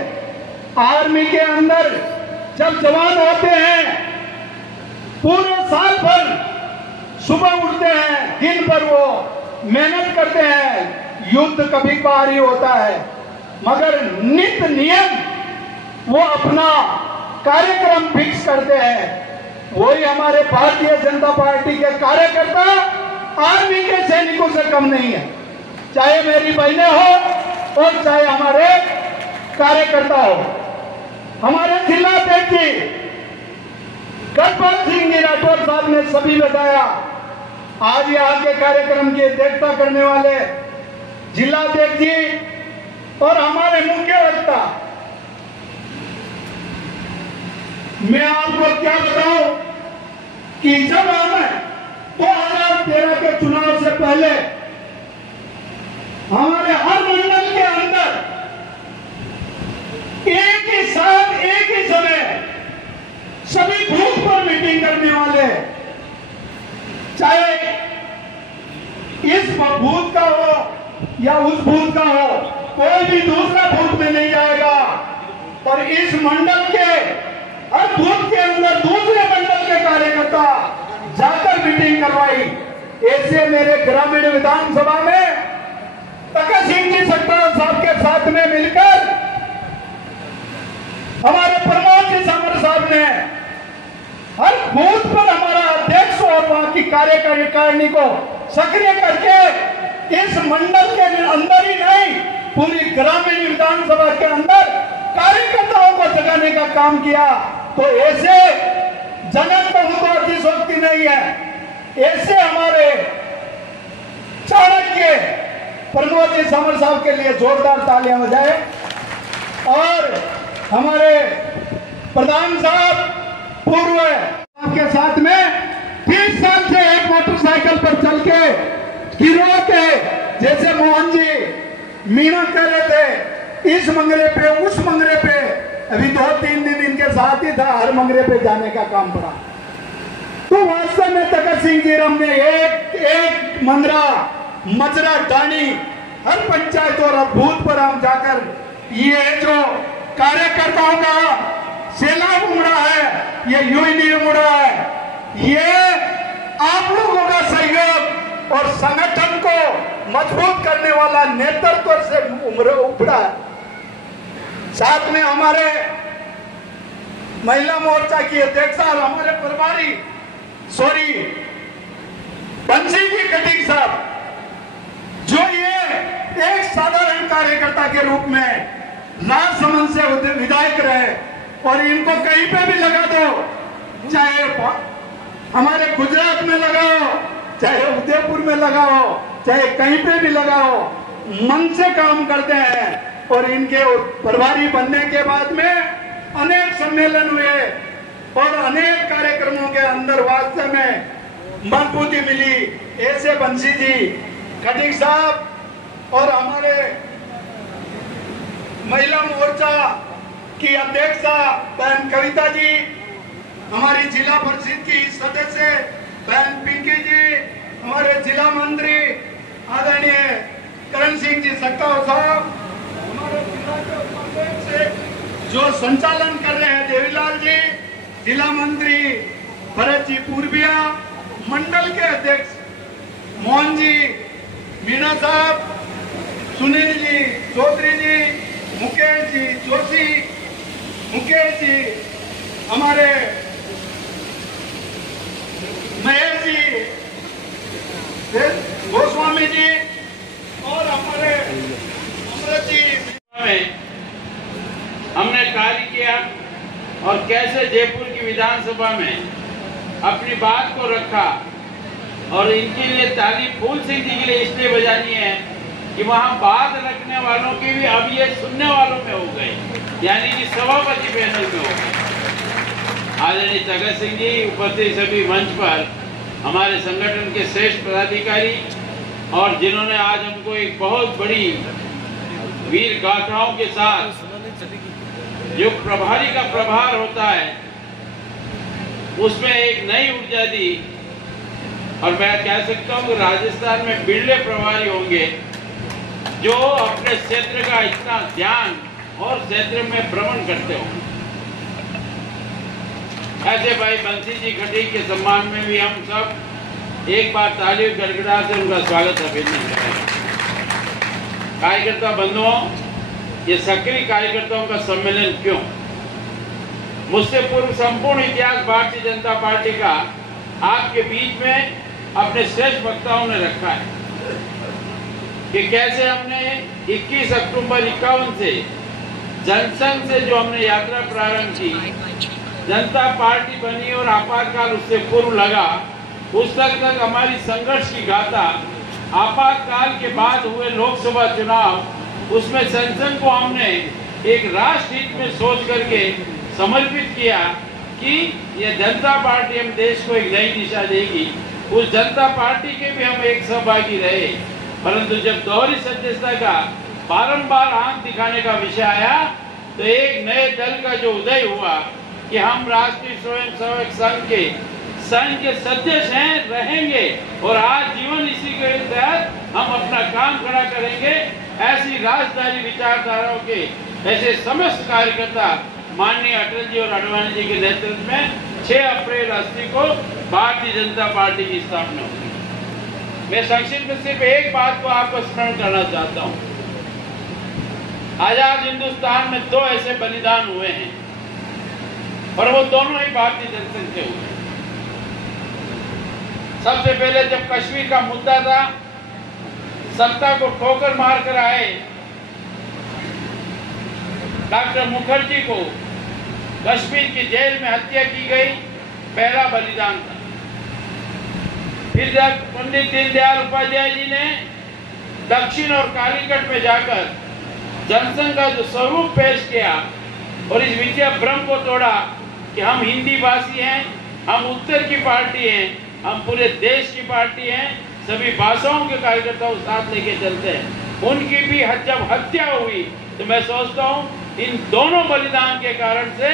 आर्मी के अंदर जब जवान होते हैं, पूरे साल भर सुबह उठते हैं, दिन भर वो मेहनत करते हैं। युद्ध कभी बाहर ही होता है, मगर नित्य नियम वो अपना कार्यक्रम फिक्स करते हैं। वही हमारे भारतीय जनता पार्टी के कार्यकर्ता आर्मी के सैनिकों से कम नहीं है, चाहे मेरी बहनें हो और चाहे हमारे कार्यकर्ता हो। हमारे जिलाध्यक्ष जी गजपाल सिंह राठौर साहब ने सभी बताया। आज यहाँ के कार्यक्रम की अध्यक्षता करने वाले जिलाध्यक्ष जी और हमारे मुख्य वक्ता, मैं आपको क्या बताऊं कि जब हमें 2013 के चुनाव से पहले हमारे हर मंडल के अंदर एक ही साथ एक ही समय सभी बूथ पर मीटिंग करने वाले, चाहे इस बूथ का हो या उस बूथ का हो, कोई भी दूसरा बूथ में नहीं जाएगा। और इस मंडल के हर बूथ के अंदर दूसरे मंडल के कार्यकर्ता जाकर मीटिंग करवाई। ऐसे मेरे ग्रामीण विधानसभा में भगत सिंह जी सकपाल साहब के साथ में मिलकर हमारे प्रमोद जी समर साहब ने हर बूथ पर हमारा अध्यक्ष और वहां की कार्यकारिणी को सक्रिय करके इस मंडल के अंदर ही नहीं, पूरी ग्रामीण विधानसभा के अंदर कार्यकर्ताओं को जगाने का काम किया। तो ऐसे जनक कहूं तो अतिशोक्ति नहीं है। ऐसे हमारे चाणक्य प्रमोद जी समर साहब के लिए जोरदार तालियां बजाए। और हमारे प्रधान साहब पूर्व के साथ में 30 साल से एक मोटरसाइकिल पर चल के गिरोह के, जैसे मोहन जी मीना कह रहे थे, इस मंगरे पे उस मंगरे पे, अभी 2-3 दिन इनके साथ ही था, हर मंगरे पे जाने का काम पड़ा। तो वास्तव में तखत सिंह जी हमने एक मंदरा मजरा डाणी हर पंचायत और बूथ पर हम जाकर ये जो कार्यकर्ताओं का सैलाब उमड़ा है, ये यूं ही नहीं उमड़ा है, ये आप लोगों का सहयोग और संगठन को मजबूत करने वाला नेतृत्व से उभरा है। साथ में हमारे महिला मोर्चा की अध्यक्षा और हमारे प्रभारी बंसी जी कटिंग साहब, जो ये एक साधारण कार्यकर्ता के रूप में राजसमंद से विधायक रहे, और इनको कहीं पे भी लगा दो, चाहे हमारे गुजरात में लगाओ, चाहे उदयपुर में लगाओ, चाहे कहीं पे भी लगाओ, मन से काम करते हैं। और इनके प्रभारी बनने के बाद में अनेक सम्मेलन हुए और अनेक कार्यक्रमों के अंदर वास्तव में मजबूती मिली। ऐसे बंसी जी खटीक साहब और हमारे महिला मोर्चा की अध्यक्षा बहन कविता जी, हमारी जिला परिषद की सदस्य बहन पिंकी जी, हमारे जिला मंत्री आदरणीय करण सिंह जी सकताव साहब, हमारे जिला के उपाध्यक्ष से जो संचालन कर रहे हैं देवीलाल जी, जिला मंत्री भरत जी पूर्विया, मंडल के अध्यक्ष मोहन जी मीणा साहब, सुनील जी चौधरी जी, मुकेश जी जोशी, मुकेश जी, हमारे महेश जी गोस्वामी जी और हमारे अमृत जी में हमने कार्य किया और कैसे जयपुर की विधानसभा में अपनी बात को रखा। और इनके लिए ताली फूल सिंह जी के लिए इसलिए बजानी है कि वहाँ बात रखने वालों की भी अब ये सुनने वालों में हो गए, यानी कि सभापति पैनल में हो गए। आदरणीय तखत सिंह जी, उपस्थित सभी मंच पर हमारे संगठन के श्रेष्ठ पदाधिकारी और जिन्होंने आज हमको एक बहुत बड़ी वीर गाथाओं के साथ जो प्रभारी का प्रभार होता है उसमें एक नई ऊर्जा दी। और मैं कह सकता हूँ कि राजस्थान में बिरले प्रभारी होंगे जो अपने क्षेत्र का इतना ध्यान और क्षेत्र में भ्रमण करते हो। ऐसे भाई बंसी जी खटीक के सम्मान में भी हम सब एक बार ताली गड़गड़ा से उनका स्वागत अभिनंदन करें। कार्यकर्ता बंधुओं, ये सक्रिय कार्यकर्ताओं का सम्मेलन क्यों? मुझसे पूर्व संपूर्ण इतिहास भारतीय जनता पार्टी का आपके बीच में अपने श्रेष्ठ वक्ताओं ने रखा है कि कैसे हमने 21 अक्टूबर 51 से जनसंघ से जो हमने यात्रा प्रारंभ की, जनता पार्टी बनी और आपातकाल उससे पूर्व लगा, उस तक हमारी संघर्ष की गाथा, आपातकाल के बाद हुए लोकसभा चुनाव उसमें संसद को हमने एक राष्ट्र हित में सोच करके समर्पित किया कि ये जनता पार्टी हम देश को एक नई दिशा देगी। उस जनता पार्टी के भी हम एक सहभागी रहे, परंतु जब दोहरी सदस्यता का बारंबार आंख दिखाने का विषय आया तो एक नए दल का जो उदय हुआ कि हम राष्ट्रीय स्वयंसेवक संघ के सदस्य हैं, रहेंगे और आज जीवन इसी के तहत हम अपना काम खड़ा करेंगे। ऐसी राजधानी विचारधाराओं के ऐसे समस्त कार्यकर्ता माननीय अटल जी और आडवाणी जी के नेतृत्व में 6 अप्रैल 80 को भारतीय जनता पार्टी की स्थापना हुई। मैं संक्षिप्त में सिर्फ एक बात को आपको स्मरण करना चाहता हूँ। आजाद हिंदुस्तान में 2 ऐसे बलिदान हुए हैं और वो दोनों ही भारतीय जनसंघ के हुए। सबसे पहले जब कश्मीर का मुद्दा था, सत्ता को ठोकर मारकर आए डॉक्टर मुखर्जी को कश्मीर की जेल में हत्या की गई, पहला बलिदान था। फिर जब पंडित दीनदयाल उपाध्याय जी ने दक्षिण और कालीकट में जाकर जनसंघ का जो स्वरूप पेश किया और इस विद्या भ्रम को तोड़ा कि हम हिंदी भाषी हैं, हम उत्तर की पार्टी हैं, हम पूरे देश की पार्टी हैं, सभी भाषाओं के कार्यकर्ताओं साथ लेके चलते हैं। उनकी भी जब हत्या हुई तो मैं सोचता हूँ इन दोनों बलिदान के कारण से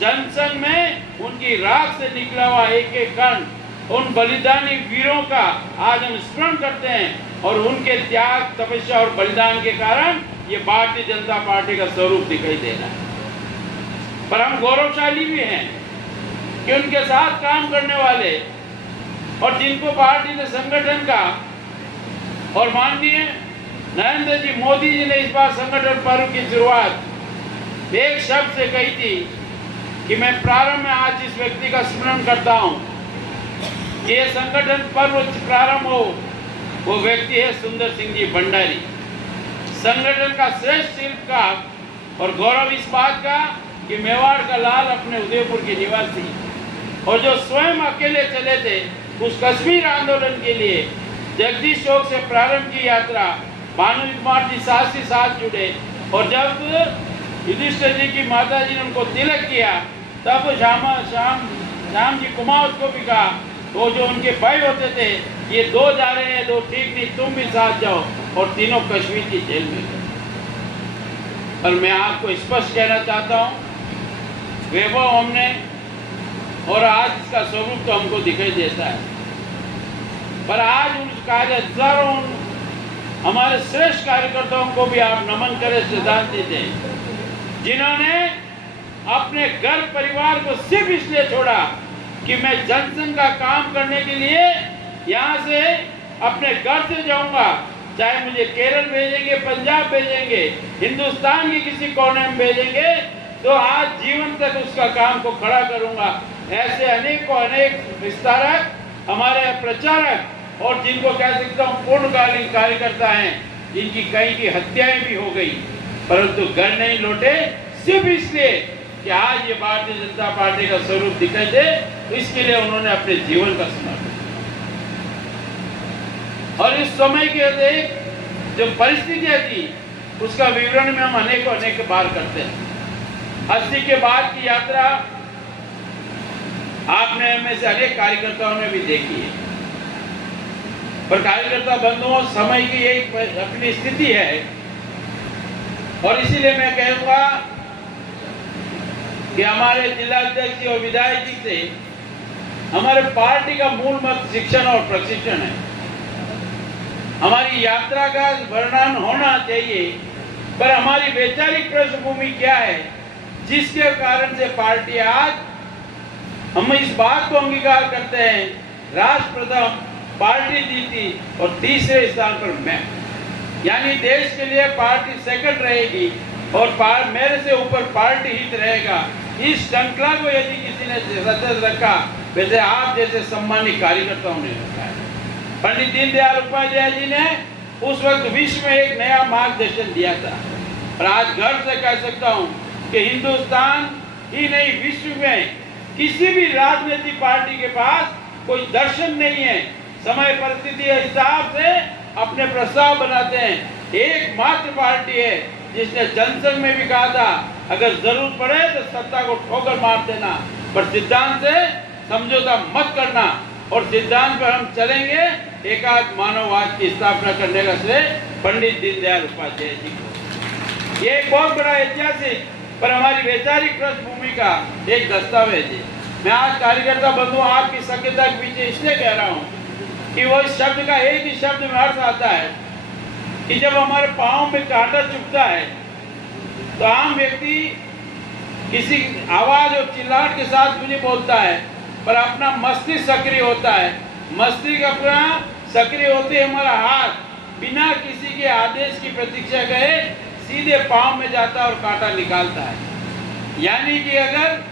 जनसंघ में उनकी राख से निकला हुआ एक एक कण, उन बलिदानी वीरों का आज हम स्मरण करते हैं और उनके त्याग, तपस्या और बलिदान के कारण ये भारतीय जनता पार्टी का स्वरूप दिखाई दे रहा है। पर हम गौरवशाली भी हैं कि उनके साथ काम करने वाले और जिनको पार्टी ने संगठन का और माननीय नरेंद्र जी मोदी जी ने इस बार संगठन पर्व की शुरुआत एक शब्द से कही थी कि मैं प्रारंभ में आज जिस व्यक्ति का स्मरण करता हूं कि ये संगठन पर्व प्रारंभ हो, वो व्यक्ति है सुंदर सिंह जी भंडारी, संगठन का श्रेष्ठ शिल्पकार और गौरव इस बात का कि मेवाड़ का लाल अपने उदयपुर के निवासी और जो स्वयं अकेले चले थे उस कश्मीर आंदोलन के लिए जगदीश चौक से प्रारंभ की यात्रा, भानु कुमार जी साथ ही साथ जुड़े और जब युधिष्ठिर जी की माता जी ने उनको तिलक किया तब श्याम जी कुमावत को भी कहा, वो जो उनके भाई होते थे, ये 2 जा रहे हैं, 2 ठीक नहीं, तुम भी साथ जाओ, और तीनों कश्मीर की जेल में गए। पर मैं आपको स्पष्ट कहना चाहता हूँ, वैभव हमने और आज इसका स्वरूप तो हमको दिखाई देता है, पर आज उन हजारों हमारे श्रेष्ठ कार्यकर्ताओं को भी आप नमन करें, श्रद्धांजलि दें, जिन्होंने अपने घर परिवार को सिर्फ इसलिए छोड़ा कि मैं जनसंघ का काम करने के लिए यहाँ से अपने घर से जाऊंगा, चाहे मुझे केरल भेजेंगे, पंजाब भेजेंगे, हिंदुस्तान के किसी कोने में भेजेंगे, तो आज जीवन तक उसका काम को खड़ा करूंगा। ऐसे अनेक विस्तारक, हमारे प्रचारक और जिनको कह सकता हूँ पूर्णकालीन कार्यकर्ता हैं, जिनकी कई की हत्याएं भी हो गई, परंतु घर नहीं लौटे सिर्फ इसलिए कि आज ये भारतीय जनता पार्टी का स्वरूप दिखाई दे, तो इसके लिए उन्होंने अपने जीवन का समर्पण किया। और इस समय के जो परिस्थितियां थी उसका विवरण में हम अनेक बार करते हैं। 80 के बाद की यात्रा आपने में से अनेक कार्यकर्ताओं ने भी देखी है, पर कार्यकर्ता बंधुओं, समय की एक अपनी स्थिति है और इसीलिए मैं कहूंगा कि हमारे जिलाध्यक्ष और विधायक जी से हमारे पार्टी का मूल मत शिक्षण और प्रशिक्षण है। हमारी यात्रा का वर्णन होना चाहिए, पर हमारी वैचारिक पृष्ठभूमि क्या है जिसके कारण से पार्टी आज हम इस बात को अंगीकार करते हैं, राष्ट्र प्रथम पार्टी जीती और तीसरे स्थान पर मैं, यानी देश के लिए पार्टी सेकंड रहेगी और मेरे से ऊपर पार्टी हित रहेगा। इस श्रृंखला को यदि किसी ने सतत रखा, वैसे आप जैसे सम्मानित कार्यकर्ताओं ने रखा है। पंडित दीनदयाल उपाध्याय जी ने उस वक्त विश्व में एक नया मार्गदर्शन दिया था, और आज गर्व से कह सकता हूं कि हिंदुस्तान ही नहीं, विश्व में किसी भी राजनीतिक पार्टी के पास कोई दर्शन नहीं है, समय परिस्थिति के हिसाब से अपने प्रस्ताव बनाते हैं, एकमात्र पार्टी है जिसने जनसंघ में भी कहा था अगर जरूरत पड़े तो सत्ता को ठोकर मार देना, पर सिद्धांत से समझौता मत करना, और सिद्धांत पर हम चलेंगे। एकात्म मानववाद की स्थापना करने का श्रेय पंडित दीनदयाल उपाध्याय जी को। ये एक बहुत बड़ा ऐतिहासिक पर हमारी वैचारिक पृष्ठभूमि का एक दस्तावेज है। मैं आज कार्यकर्ता बंधुओं आपकी सक्रियता के पीछे इसलिए कह रहा हूँ कि वो इस शब्द का एक ही शब्द में अर्थ आता है कि जब हमारे पाँव में कांटा चुभता है तो आम व्यक्ति किसी आवाज और चिल्लाहट के साथ मुझे बोलता है, पर अपना मस्तिष्क सक्रिय होता है। मस्तिष्क अपना सक्रिय होते हमारा हाथ बिना किसी के आदेश की प्रतीक्षा करे सीधे पाँव में जाता है और कांटा निकालता है। यानी कि अगर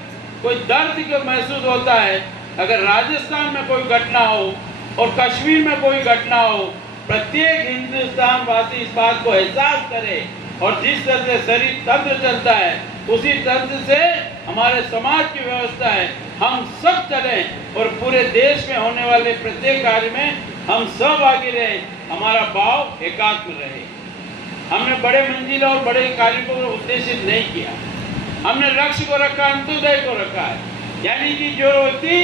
कोई दर्द को महसूस होता है, अगर राजस्थान में कोई घटना हो और कश्मीर में कोई घटना हो, प्रत्येक हिंदुस्तान वासी इस बात को एहसास करे और जिस तरह से शरीर तंत्र चलता है उसी तंत्र से हमारे समाज की व्यवस्था है, हम सब चलें और पूरे देश में होने वाले प्रत्येक कार्य में हम सहभागी रहे, हमारा भाव एकात्म रहे। हमने बड़े मंजिल और बड़े कार्य को उद्देशित नहीं किया, हमने लक्ष्य को रखा, अंत्योदय को रखा है। यानी कि जो व्यक्ति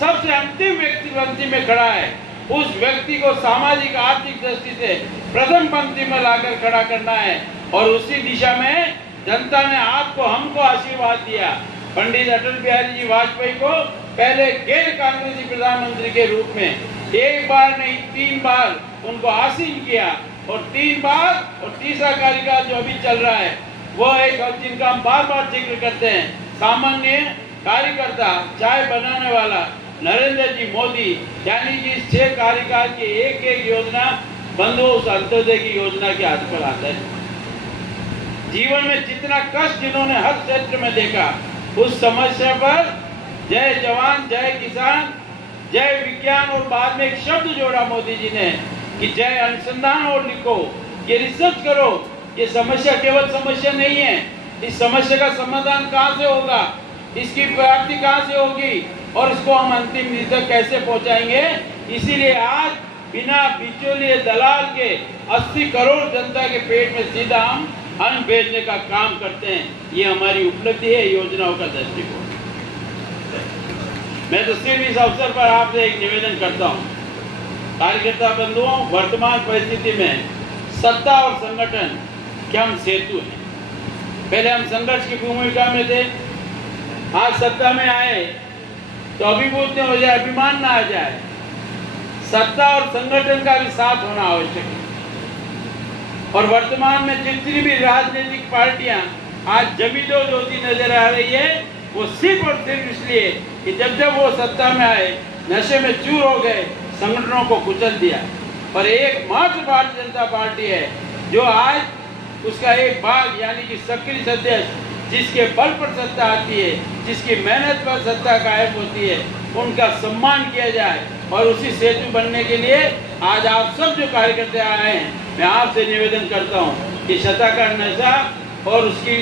सबसे अंतिम व्यक्ति पंक्ति में खड़ा है उस व्यक्ति को सामाजिक आर्थिक दृष्टि से प्रथम पंक्ति में लाकर खड़ा करना है, और उसी दिशा में जनता ने आपको हमको आशीर्वाद दिया। पंडित अटल बिहारी जी वाजपेयी को पहले गैर कांग्रेसी प्रधानमंत्री के रूप में एक बार नहीं 3 बार उनको आसीन किया, और 3 बार और तीसरा कार्यकाल जो अभी चल रहा है वो एक जिनका हम बार बार जिक्र करते हैं, सामान्य कार्यकर्ता चाय बनाने वाला नरेंद्र जी मोदी। यानी कि इस 6 कार्यकाल की एक एक योजना बंधु उस अंत्योदय की योजना के हाथ पर आता है। जीवन में जितना कष्ट जिन्होंने हर क्षेत्र में देखा उस समस्या पर जय जवान जय किसान जय विज्ञान और बाद में एक शब्द जोड़ा मोदी जी ने कि जय अनुसंधान और लिखो, ये रिसर्च करो। ये समस्या केवल समस्या नहीं है, इस समस्या का समाधान कहाँ से होगा, इसकी प्राप्ति कहाँ से होगी और इसको हम अंतिम निधि तक कैसे पहुंचाएंगे। इसीलिए आज बिना बिचौलिए दलाल के 80 करोड़ जनता के पेट में सीधा हम अन्न भेजने का काम करते हैं। ये हमारी उपलब्धि है, योजनाओं का दृष्टिकोण। मैं तो सिर्फ इस अवसर पर आपसे एक निवेदन करता हूँ, कार्यकर्ता बंधुओं, वर्तमान परिस्थिति में सत्ता और संगठन के हम सेतु हैं। पहले हम संघर्ष की भूमिका में थे, आज सत्ता में आए तो अभिभूत न हो जाए, अभिमान ना आ जाए। सत्ता और संगठन का भी साथ होना आवश्यक है। और वर्तमान में जितनी भी राजनीतिक पार्टियां आज जमी दो होती नजर आ रही है वो सिर्फ और सिर्फ इसलिए कि जब जब वो सत्ता में आए नशे में चूर हो गए, संगठनों को कुचल दिया। पर एकमात्र भारतीय जनता पार्टी है जो आज उसका एक भाग यानी कि सक्रिय सदस्य जिसके बल पर सत्ता आती है, जिसकी मेहनत पर सत्ता कायम होती है, उनका सम्मान किया जाए। और उसी सेतु बनने के लिए आज आप सब जो कार्यकर्ता आए हैं, मैं आपसे निवेदन करता हूं कि सत्ता का नशा और उसकी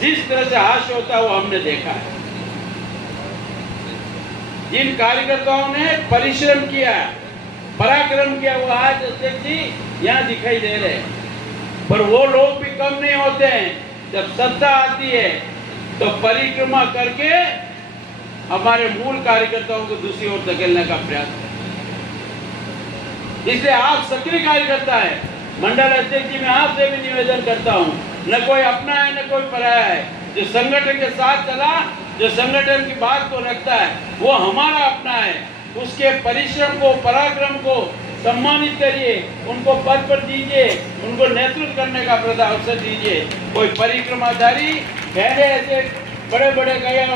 जिस तरह से हास्य होता है वो हमने देखा है। जिन कार्यकर्ताओं ने परिश्रम किया, पराक्रम किया, वो आज अध्यक्ष जी यहाँ दिखाई दे रहे हैं। पर वो लोग भी कम नहीं होते हैं, जब सत्ता आती है तो परिक्रमा करके हमारे मूल कार्यकर्ताओं को दूसरी ओर धकेलने का प्रयास करें। इसलिए आप सक्रिय कार्यकर्ता है, मंडल अध्यक्ष जी मैं आपसे भी निवेदन करता हूँ, न कोई अपना है न कोई पराया है। जो संगठन के साथ चला, जो संगठन की बात को रखता है वो हमारा अपना है। उसके परिश्रम को, पराक्रम को सम्मानित करिए, उनको पद पर दीजिए, उनको नेतृत्व करने का अवसर दीजिए। कोई परिक्रमाधारी पहले ऐसे बड़े बड़े गए,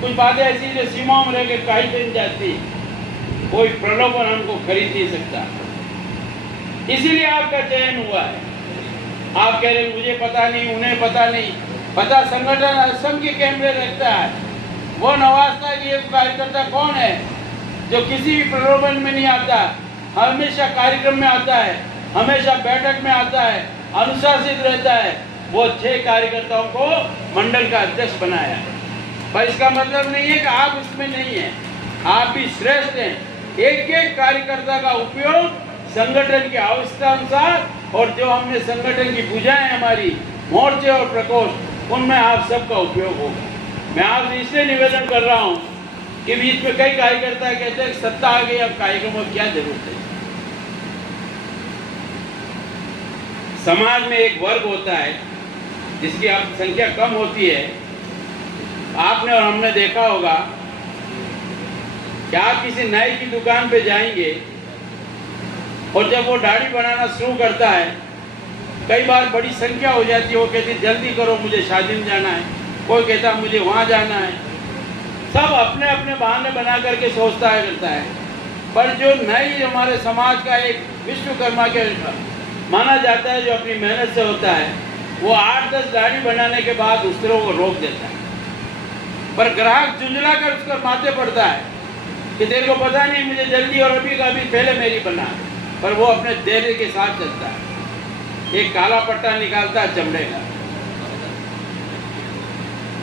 कुछ बातें ऐसी जो सीमाओं में रहकर काई बन जाती, कोई प्रलोभन हमको खरीद नहीं सकता। इसीलिए आपका चयन हुआ है। आप कह रहे मुझे पता नहीं, उन्हें पता नहीं, पता संगठन असम के कैमरे रखता है। वो नवाजता कि ये कार्यकर्ता कौन है जो किसी भी प्रलोभन में नहीं आता, हमेशा कार्यक्रम में आता है, हमेशा बैठक में आता है, अनुशासित रहता है। वो 6 कार्यकर्ताओं को मंडल का अध्यक्ष बनाया। पर इसका मतलब नहीं है कि आप इसमें नहीं हैं, आप भी श्रेष्ठ हैं। एक एक कार्यकर्ता का उपयोग संगठन की आवश्यकता अनुसार और जो हमने संगठन की भुजाएं हमारी मोर्चे और प्रकोष्ठ, उनमें आप सबका उपयोग होगा। मैं आपसे इसलिए निवेदन कर रहा हूं कि बीच में कई कार्यकर्ता कहते हैं सत्ता आ गई, अब कार्यक्रमों की क्या जरूरत है। समाज में एक वर्ग होता है जिसकी अब संख्या कम होती है। आपने और हमने देखा होगा कि आप किसी नाई की दुकान पे जाएंगे और जब वो दाढ़ी बनाना शुरू करता है, कई बार बड़ी संख्या हो जाती है। वो कहती जल्दी करो, मुझे शादी में जाना है, कोई कहता मुझे वहां जाना है। सब अपने अपने बहाने बना करके सोचता है करता है। पर जो नई हमारे समाज का एक विश्वकर्मा के माना जाता है, जो अपनी मेहनत से होता है, वो 8-10 दाढ़ी बनाने के बाद दूसरों को रोक देता है। पर ग्राहक झुंझला कर उसका माथे पड़ता है कि तेरे को पता नहीं, मुझे जल्दी और अभी का अभी पहले मेरी बना। पर वो अपने धैर्य के साथ चलता है। एक काला पट्टा निकालता है चमड़े का,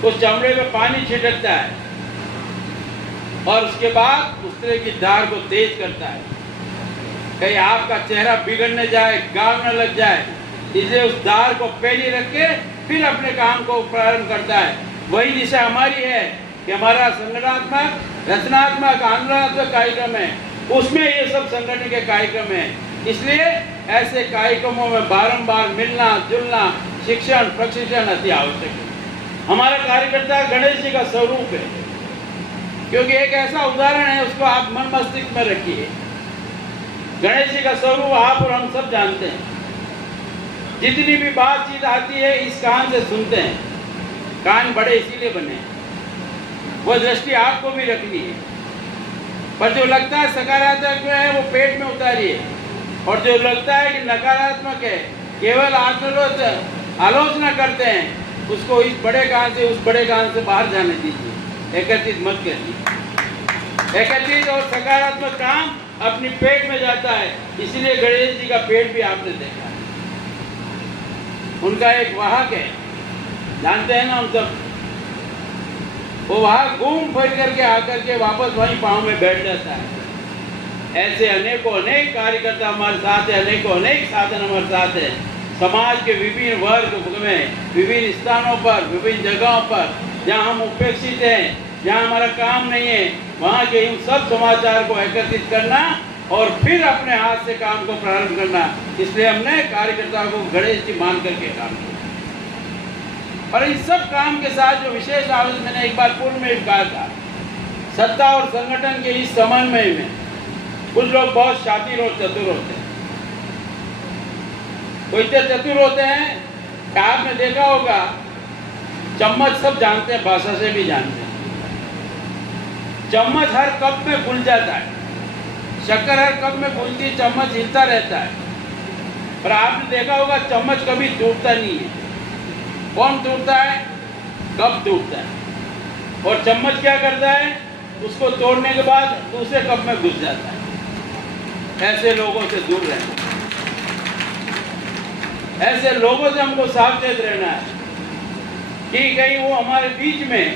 उस चमड़े में पानी छिड़कता है और उसके बाद उस तरह की धार को तेज करता है, कहीं आपका चेहरा बिगड़ने जाए, गाल न लग जाए, इसलिए उस धार को पहले रख के फिर अपने काम को प्रारंभ करता है। वही दिशा हमारी है कि हमारा संगठनात्मक, रचनात्मक, आंदोलनात्मक कार्यक्रम है, उसमें ये सब संगठन के कार्यक्रम है। इसलिए ऐसे कार्यक्रमों में बारंबार मिलना जुलना, शिक्षण प्रशिक्षण अति आवश्यक है। हमारा कार्यकर्ता गणेश जी का स्वरूप है, क्योंकि एक ऐसा उदाहरण है, उसको आप मन मस्तिष्क में रखिए। गणेश जी का स्वरूप आप और हम सब जानते हैं। जितनी भी बातचीत आती है इस कान से सुनते हैं। कान बड़े इसीलिए बने हैं, वो दृष्टि आपको भी रखनी है। पर जो लगता है सकारात्मक है वो पेट में उतारिए, और जो लगता है कि नकारात्मक है, केवल आलोचना करते हैं, उसको इस बड़े कान से उस बड़े कान से बाहर जाने दीजिए। एकत्रित मत करिए। एकत्रित और सकारात्मक काम अपनी पेट में जाता है। इसलिए गणेश जी का पेट भी आपने देखा है। उनका एक वाहक है, जानते हैं ना हम सब। वो वाहक घूम फिर करके आकर के वापस वहीं पाँव में बैठ जाता है। ऐसे अनेकों अनेक कार्यकर्ता हमारे साथ है, अनेकों अनेक साधन हमारे साथ है। समाज के विभिन्न वर्ग में, विभिन्न स्थानों पर, विभिन्न जगहों पर जहाँ हम उपेक्षित हैं, जहाँ हमारा काम नहीं है, वहाँ के इन सब समाचार को एकत्रित करना और फिर अपने हाथ से काम को प्रारंभ करना। इसलिए हमने कार्यकर्ताओं को गणेश जी मान करके काम किया। और इस सब काम के साथ जो विशेष आवश्यक, मैंने एक बार पूर्व में कहा था, सत्ता और संगठन के इस समन्वय में कुछ लोग बहुत शातिर और चतुर होते हैं। वो इतने चतुर होते हैं कि आपने देखा होगा, चम्मच सब जानते हैं, भाषा से भी जानते हैं। चम्मच हर कप में घुल जाता है, शक्कर हर कप में घुलती, चम्मच हिलता रहता है। पर आपने देखा होगा चम्मच कभी टूटता नहीं है। कौन टूटता है? कप टूटता है। और चम्मच क्या करता है? उसको तोड़ने के बाद दूसरे कप में घुस जाता है। ऐसे लोगों से दूर रहना, ऐसे लोगों से हमको सावचेत रहना है कि कहीं वो हमारे बीच में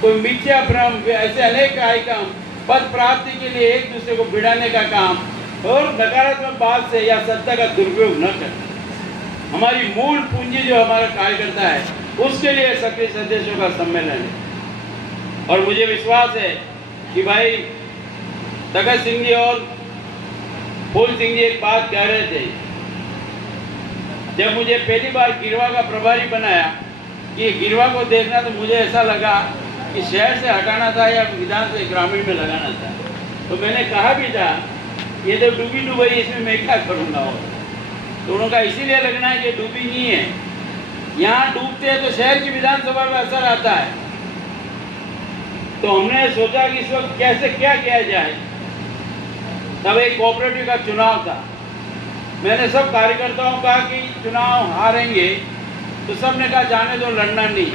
कोई मिथ्या भ्रम, ऐसे अनेक कार्यक्रम, पद प्राप्ति के लिए एक दूसरे को भिड़ाने का काम और नकारात्मक बात से या सत्ता का दुरुपयोग न करना। हमारी मूल पूंजी जो हमारा कार्यकर्ता है, उसके लिए सक्रिय सदस्यों का सम्मेलन है। और मुझे विश्वास है कि भाई तगत सिंह जी और फूल सिंह जी एक बात कह रहे थे, जब मुझे पहली बार गिरवा का प्रभारी बनाया कि गिरवा को देखना, तो मुझे ऐसा लगा कि शहर से हटाना था या विधान से ग्रामीण में लगाना था। तो मैंने कहा भी था, ये तो डूबी डूबी, इसमें मैं क्या करूँगा। तो उनका इसीलिए लगना है कि डूबी नहीं है। यहाँ डूबते हैं तो शहर की विधानसभा में असर आता है। तो हमने सोचा कि इस वक्त कैसे क्या किया जाए। तब एक कोऑपरेटिव का चुनाव था। मैंने सब कार्यकर्ताओं कहा कि चुनाव हारेंगे, तो सब ने कहा जाने दो, लड़ना नहीं।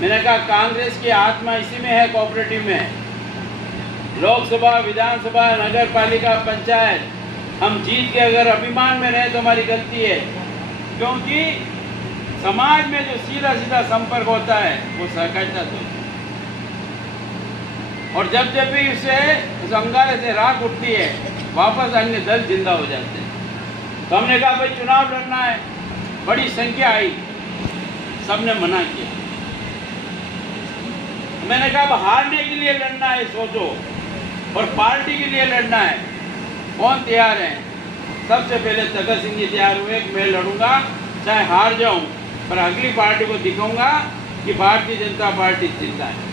मैंने कहा कांग्रेस की आत्मा इसी में है, कोऑपरेटिव में है। लोकसभा, विधानसभा, नगर पालिका, पंचायत, हम जीत के अगर अभिमान में रहे तो हमारी गलती है, क्योंकि समाज में जो सीधा सीधा संपर्क होता है वो सहकारिता से होता है। और जब जब भी उससे उस अंगारे से राख उठती है, वापस अन्य दल जिंदा हो जाते हैं। तो हमने कहा भाई चुनाव लड़ना है, बड़ी संख्या आई, सबने मना किया। मैंने कहा अब हारने के लिए लड़ना है सोचो, और पार्टी के लिए लड़ना है, कौन तैयार है? सबसे पहले तगत सिंह जी तैयार हुए कि मैं लड़ूंगा, चाहे हार जाऊं, पर अगली पार्टी को दिखाऊंगा कि भारतीय जनता पार्टी जिंदा है।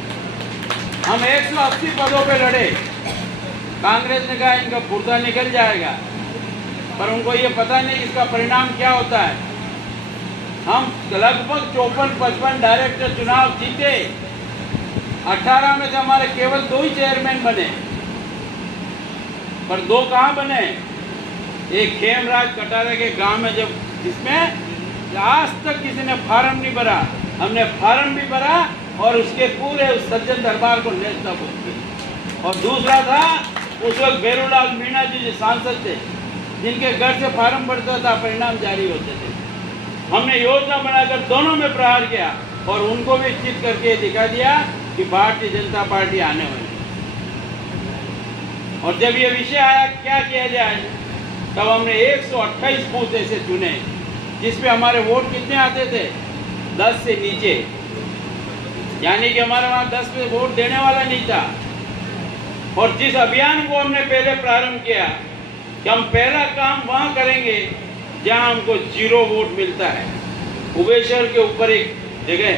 हम 180 पदों पे लड़े। कांग्रेस ने कहा इनका पुर्जा निकल जाएगा, पर उनको ये पता नहीं इसका परिणाम क्या होता है। हम लगभग 54-55 डायरेक्टर चुनाव जीते, 18 में से हमारे केवल 2 ही चेयरमैन बने, पर 2 कहाँ बने? एक खेमराज कटारे के गांव में, जब जिसमें आज तक किसी ने फार्म नहीं भरा, हमने फार्म भी भरा और उसके पूरे उस सज्जन दरबार को नेता बोलते। और दूसरा था उस वक्त बेरूलाल मीणा जी जो सांसद थे, जिनके घर से फार्म भरता था, परिणाम जारी होते थे। हमने योजना बनाकर दोनों में प्रहार किया और उनको भी चित करके दिखा दिया कि भारतीय जनता पार्टी आने वाली है। और जब ये विषय आया क्या किया जाए, तब हमने 128 बूथ ऐसे चुने जिसपे हमारे वोट कितने आते थे? 10 से नीचे, यानी कि हमारे वहां 10 पे वोट देने वाला नहीं था। और जिस अभियान को हमने पहले प्रारंभ किया कि हम पहला काम वहां करेंगे जहां हमको 0 वोट मिलता है। उबेश्वर के ऊपर एक जगह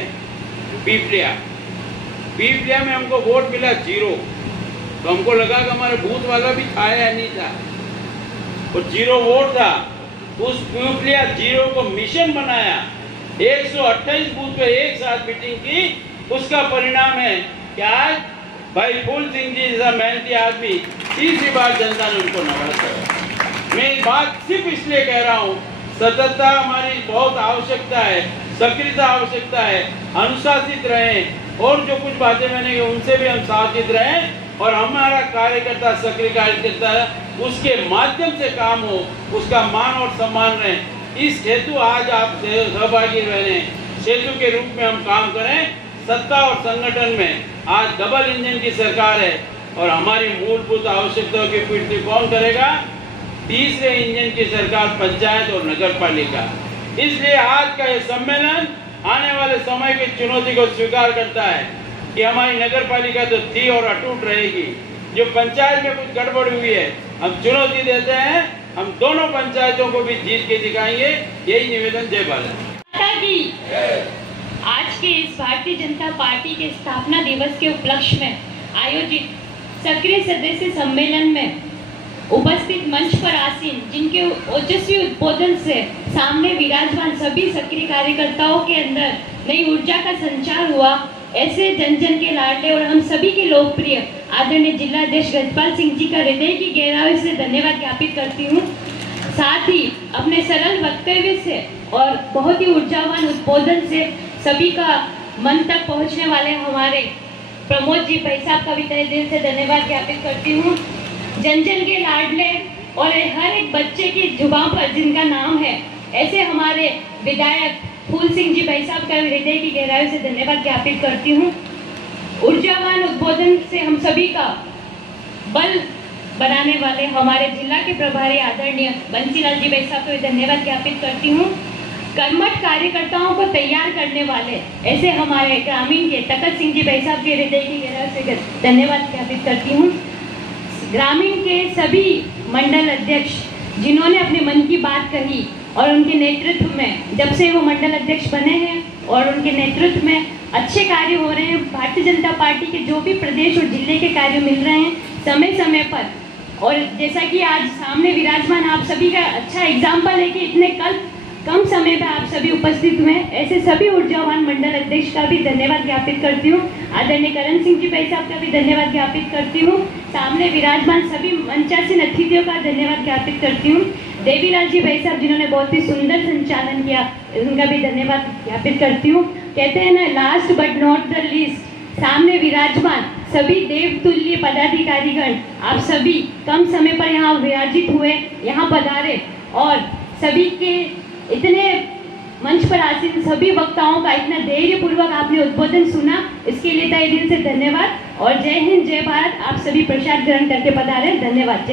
पीपलिया में हमको वोट मिला 0, तो हमको लगा कि हमारे बूथ वाला भी था या नहीं था, और 0 वोट था। उस पीपलिया 0 को मिशन बनाया, 128 बूथ पे एक साथ मीटिंग की। उसका परिणाम है कि आज भाई फूल सिंह जी जैसा मेहनती आदमी तीसरी बार जनता ने उनको नवाजा। मैं ये बात सिर्फ इसलिए कह रहा हूँ, सततता हमारी बहुत आवश्यकता है, सक्रियता आवश्यकता है, अनुशासित रहें, और जो कुछ बातें मैंने की उनसे भी हम सावधान रहें, और हमारा कार्यकर्ता सक्रिय कार्यकर्ता उसके माध्यम से काम हो, उसका मान और सम्मान रहे। इस हेतु आज आप सहभागी बने, सेतु के रूप में हम काम करें। सत्ता और संगठन में आज डबल इंजन की सरकार है, और हमारी मूलभूत आवश्यकताओं की पूर्ति कौन करेगा? तीसरे इंजन की सरकार पंचायत और नगर पालिका। इसलिए आज का ये सम्मेलन आने वाले समय की चुनौती को स्वीकार करता है कि हमारी नगर पालिका तो थी और अटूट रहेगी। जो पंचायत में कुछ गड़बड़ हुई है, हम चुनौती देते हैं, हम दोनों पंचायतों को भी जीत के दिखाएंगे। यही निवेदन। जय भारत। आज के इस भारतीय जनता पार्टी के स्थापना दिवस के उपलक्ष्य में आयोजित सक्रिय सदस्य सम्मेलन में उपस्थित मंच पर आसीन, जिनके ओजस्वी उद्बोधन से सामने विराजमान सभी सक्रिय कार्यकर्ताओं के अंदर नई ऊर्जा का संचार हुआ, ऐसे जन जन के लाडले और हम सभी के लोकप्रिय आदरणीय जिलाध्यक्ष गजपाल सिंह जी का हृदय की गहराई से धन्यवाद ज्ञापित करती हूँ। साथ ही अपने सरल वक्तव्य से और बहुत ही ऊर्जावान उद्बोधन से सभी का मन तक पहुँचने वाले हमारे प्रमोद जी भाई साहब का भी तहे दिल से धन्यवाद ज्ञापित करती हूँ। जन जन के लाडले और हर एक बच्चे की जुबान पर जिनका नाम है, ऐसे हमारे विधायक फूल सिंह जी भाई साहब का हृदय की गहराई से धन्यवाद ज्ञापित करती हूँ। ऊर्जावान उद्बोधन से हम सभी का बल बनाने वाले हमारे जिला के प्रभारी आदरणीय बंसीलाल जी भाई साहब को धन्यवाद ज्ञापित करती हूँ। कर्मठ कार्यकर्ताओं को तैयार करने वाले ऐसे हमारे ग्रामीण के तकत सिंह जी भाई साहब के हृदय की गहराई से धन्यवाद ज्ञापित करती हूँ। ग्रामीण के सभी मंडल अध्यक्ष जिन्होंने अपने मन की बात कही और उनके नेतृत्व में जब से वो मंडल अध्यक्ष बने हैं और उनके नेतृत्व में अच्छे कार्य हो रहे हैं। भारतीय जनता पार्टी के जो भी प्रदेश और जिले के कार्य मिल रहे हैं समय समय पर, और जैसा कि आज सामने विराजमान आप सभी का अच्छा एग्जाम्पल है कि इतने कम समय में आप सभी उपस्थित हुए, ऐसे सभी ऊर्जावान मंडल अध्यक्ष का भी धन्यवाद ज्ञापित करती हूँ। आदरणीय करण सिंह जी भाई साहब का भी धन्यवाद ज्ञापित करती हूँ। सामने विराजमान सभी मंचासीन अतिथियों का धन्यवाद ज्ञापित करती हूँ। देवीलाल जी भाई साहब जिन्होंने बहुत ही सुंदर संचालन किया, उनका भी धन्यवाद ज्ञापित करती हूँ। कहते हैं ना, last but not the least, सामने विराजमान सभी देवतुल्य पदाधिकारीगण, आप सभी कम समय पर यहाँ विराजित हुए, यहाँ पधारे, और सभी के इतने मंच पर आसीन सभी वक्ताओं का इतना धैर्यपूर्वक आपने उद्बोधन सुना, इसके लिए तहे दिल से धन्यवाद। और जय हिंद, जय भारत। आप सभी प्रसाद ग्रहण करके पधारे। धन्यवाद।